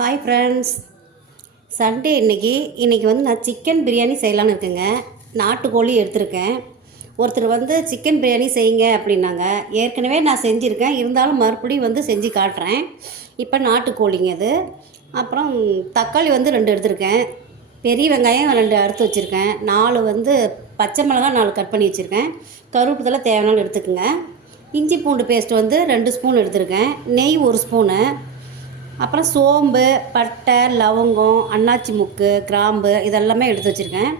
Hi friends. Sunday இன்றைக்கி வந்து நான் சிக்கன் பிரியாணி செய்யலான்னு இருக்கேங்க. நாட்டுக்கோழி எடுத்திருக்கேன். ஒருத்தர் வந்து சிக்கன் பிரியாணி செய்யுங்க அப்படின்னாங்க. ஏற்கனவே நான் செஞ்சுருக்கேன், இருந்தாலும் மறுபடியும் வந்து செஞ்சு காட்டுறேன். இப்போ நாட்டுக்கோழிங்க அது. அப்புறம் தக்காளி வந்து 2 எடுத்திருக்கேன். பெரிய வெங்காயம் 2 அறுத்து வச்சுருக்கேன். 4 வந்து பச்சை மிளகாய் 4 கட் பண்ணி வச்சுருக்கேன். கருவேப்பிலை தேவையான எடுத்துக்கோங்க. இஞ்சி பூண்டு பேஸ்ட் வந்து 2 ஸ்பூன் எடுத்திருக்கேன். நெய் 1 ஸ்பூனு. அப்புறம் சோம்பு, பட்டை, லவங்கம், அன்னாச்சி முக்கு, கிராம்பு இதெல்லாமே எடுத்து வச்சுருக்கேன்.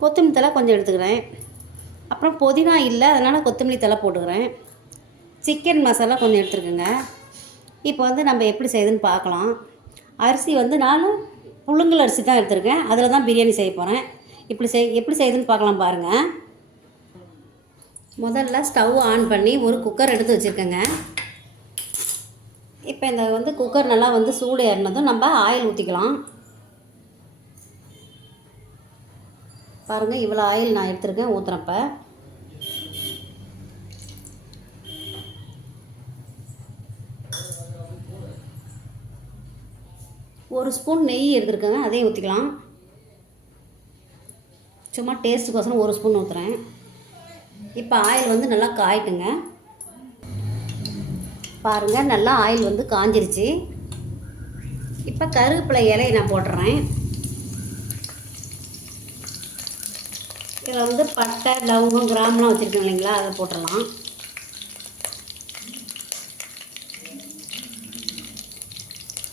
கொத்தமல்லி தழை கொஞ்சம் எடுத்துக்கிறேன். அப்புறம் புதினா இல்லை, அதனால் கொத்தமல்லி தழை போட்டுக்கிறேன். சிக்கன் மசாலா கொஞ்சம் எடுத்துருக்குங்க. இப்போ வந்து நம்ம எப்படி செய்யுதுன்னு பார்க்கலாம். அரிசி வந்து நான் புழுங்கல் அரிசி தான் எடுத்துருக்கேன். அதில் தான் பிரியாணி செய்ய போகிறேன். எப்படி செய்யுதுன்னு பார்க்கலாம் பாருங்கள். முதல்ல ஸ்டவ் ஆன் பண்ணி ஒரு குக்கர் எடுத்து வச்சுருக்கேங்க. இப்போ இந்த வந்து குக்கர் நல்லா வந்து சூடு ஏறினதும் நம்ம ஆயில் ஊற்றிக்கலாம். பாருங்கள், இவ்வளோ ஆயில் நான் எடுத்துருக்கேன். ஊற்றுறப்ப ஒரு ஸ்பூன் நெய் எடுத்துருக்கேங்க, அதையும் ஊற்றிக்கலாம். சும்மா டேஸ்ட்டுக்கோசரம் 1 ஸ்பூன் ஊற்றுறேன். இப்போ ஆயில் வந்து நல்லா காயிட்டுங்க. பாருங்கள், நல்லா ஆயில் வந்து காஞ்சிருச்சு. இப்போ கருவேப்பிலை இலையை நான் போட்டுறேன். இதில் வந்து பட்டை, லவங்கம், கிராம்பெலாம் வச்சுருக்கோம் இல்லைங்களா, அதை போட்டுடலாம்.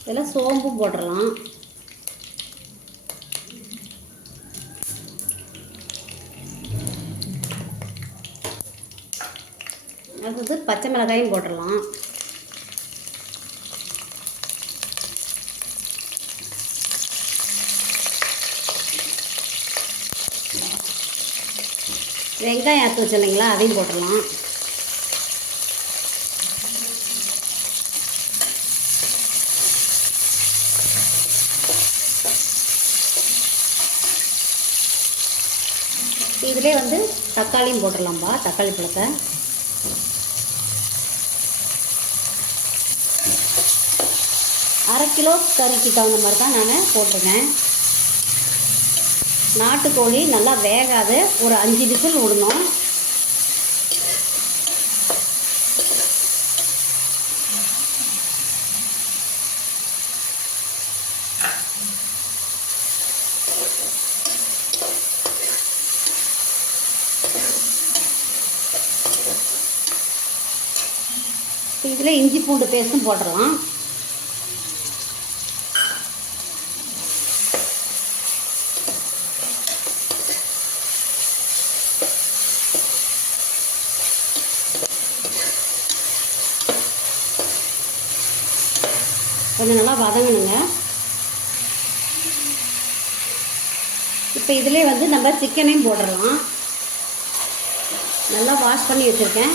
இதில் சோம்பும் போட்டுடலாம். அடுத்தது பச்சை மிளகாயும் போட்டுடலாம். வெங்காயம் அறுத்து வச்சு இல்லைங்களா, அதையும் போட்டுடலாம். இதிலே வந்து தக்காளியும் போட்டுடலாம்பா, தக்காளி பழத்தை. அரை கிலோ கறிக்கு தகுந்த மாதிரி தான் நான் போட்டிருக்கேன். நாட்டுக்கோழி நல்லா வேகாது, ஒரு 5 விசில் விடணும். இதில் இஞ்சி பூண்டு பேஸ்ட்டும் போட்டுடலாம். கொஞ்சம் நல்லா வதங்கணுங்க. இப்போ இதிலே வந்து நம்ம சிக்கனையும் போட்டுடலாம். நல்லா வாஷ் பண்ணி வச்சுருக்கேன்.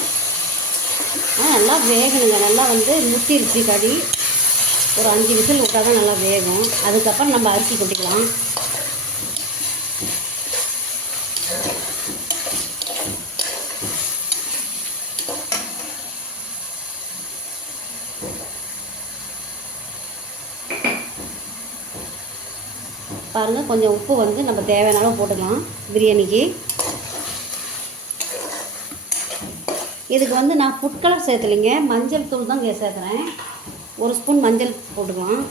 நல்லா வேகணுங்க. நல்லா வந்து முத்திருச்சு கறி. ஒரு 5 விசில் விட்டால் தான் நல்லா வேகும். அதுக்கப்புறம் நம்ம அரிசி கொட்டிக்கலாம். பாருங்கள், கொஞ்சம் உப்பு வந்து நம்ம தேவையான அளவு போட்டுக்கலாம் பிரியாணிக்கு. இதுக்கு வந்து நான் ஃபுட் கலர் சேர்த்துலைங்க, மஞ்சள் தூள் தான் இங்கே சேர்க்குறேன். 1 ஸ்பூன் மஞ்சள் போட்டுக்கலாம்.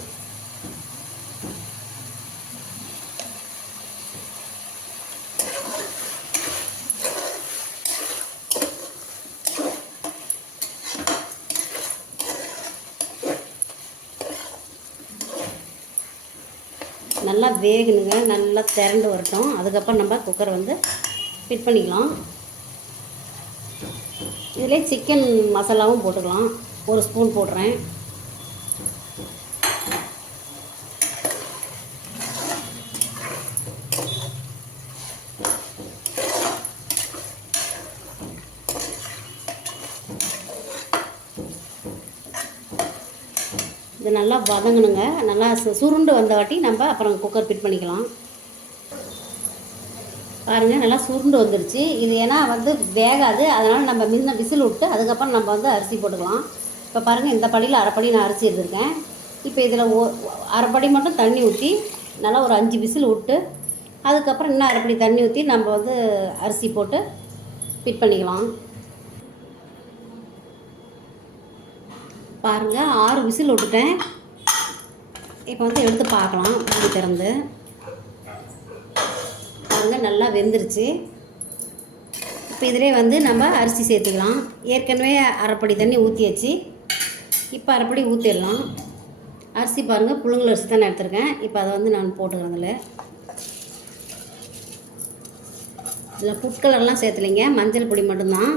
நல்லா வேகணுங்க, நல்லா திரண்டு வரட்டும். அதுக்கப்புறம் நம்ம குக்கரை வந்து ஃபிட் பண்ணிக்கலாம். இதிலே சிக்கன் மசாலாவும் போட்டுக்கலாம். 1 ஸ்பூன் போடுறேன். இது நல்லா வதங்கணுங்க. நல்லா சுருண்டு வந்த வாட்டி நம்ம அப்புறம் குக்கர் ஃபிட் பண்ணிக்கலாம். பாருங்கள், நல்லா சுருண்டு வந்துருச்சு. இது ஏன்னா வந்து வேகாது, அதனால் நம்ம முன்ன விசில் விட்டு அதுக்கப்புறம் நம்ம வந்து அரிசி போட்டுக்கலாம். இப்போ பாருங்கள், இந்த படியில் அரை படி நான் அரிசி எடுத்துருக்கேன். இப்போ இதில் அரைப்படி மட்டும் தண்ணி ஊற்றி நல்லா ஒரு 5 விசில் விட்டு அதுக்கப்புறம் இன்னும் அரைப்படி தண்ணி ஊற்றி நம்ம வந்து அரிசி போட்டு ஃபிட் பண்ணிக்கலாம். பாருங்கள் 6 விசில் விட்டுட்டேன். இப்போ வந்து எடுத்து பார்க்கலாம். மூடி திறந்து பாருங்கள் நல்லா வெந்துருச்சு. இப்போ இதிலே வந்து நம்ம அரிசி சேர்த்துக்கலாம். ஏற்கனவே அரைப்படி தண்ணி ஊற்றியாச்சு. இப்போ அரைப்படி ஊற்றிடலாம். அரிசி பாருங்கள் புழுங்கல் அரிசி தான் நான் எடுத்துருக்கேன். இப்போ அதை வந்து நான் போட்டுக்கிறேன். இதில் ஃபுட் கலர்லாம் சேர்த்துலைங்க, மஞ்சள் பொடி மட்டும்தான்.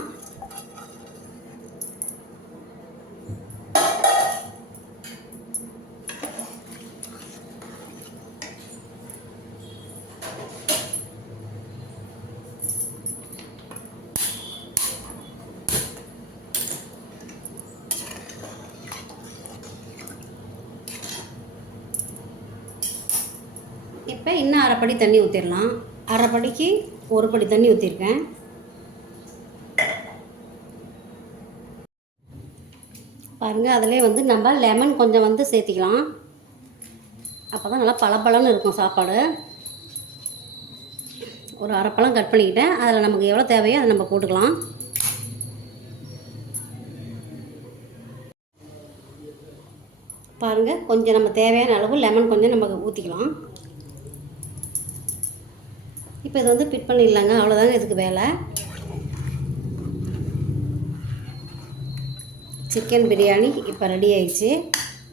இப்போ இன்னும் அரைப்படி தண்ணி ஊற்றிடலாம். அரைப்படிக்கு ஒரு படி தண்ணி ஊற்றிருக்கேன். பாருங்கள் அதிலே வந்து நம்ம லெமன் கொஞ்சம் வந்து சேர்த்திக்கலாம். அப்போ தான் நல்லா பளபளன்னு இருக்கும் சாப்பாடு. ஒரு அரைப்பழம் கட் பண்ணிக்கிட்டேன். அதில் நமக்கு எவ்வளோ தேவையோ அதை நம்ம போட்டுக்கலாம். பாருங்கள் கொஞ்சம் நம்ம தேவையான அளவு லெமன் கொஞ்சம் நம்ம ஊற்றிக்கலாம். இப்போ இதை வந்து ஃபிட் பண்ணிடலாங்க. அவ்வளோதாங்க இதுக்கு வேலை. சிக்கன் பிரியாணி இப்போ ரெடி ஆயிடுச்சு.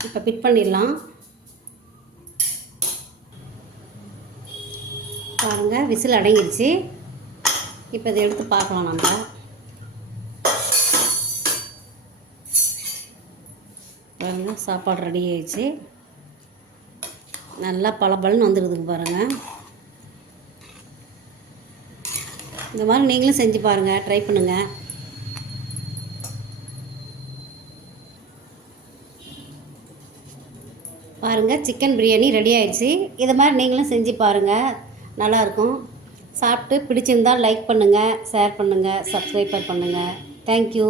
இப்போ ஃபிட் பண்ணிடலாம். பாருங்கள் விசில் அடங்கிடுச்சு. இப்போ இதை எடுத்து பார்க்கலாம். நம்ம பாருங்கள் சாப்பாடு ரெடி ஆயிடுச்சு. நல்லா பளபளன்னு வந்துருக்குதுங்க பாருங்கள். இந்த மாதிரி நீங்களும் செஞ்சு பாருங்கள், ட்ரை பண்ணுங்கள். பாருங்கள் சிக்கன் பிரியாணி ரெடி ஆயிடுச்சு. இது மாதிரி நீங்களும் செஞ்சு பாருங்கள், நல்லாயிருக்கும். சாப்பிட்டு பிடிச்சிருந்தால் லைக் பண்ணுங்கள், ஷேர் பண்ணுங்கள், சப்ஸ்கிரைப் பண்ணுங்கள். தேங்க்யூ.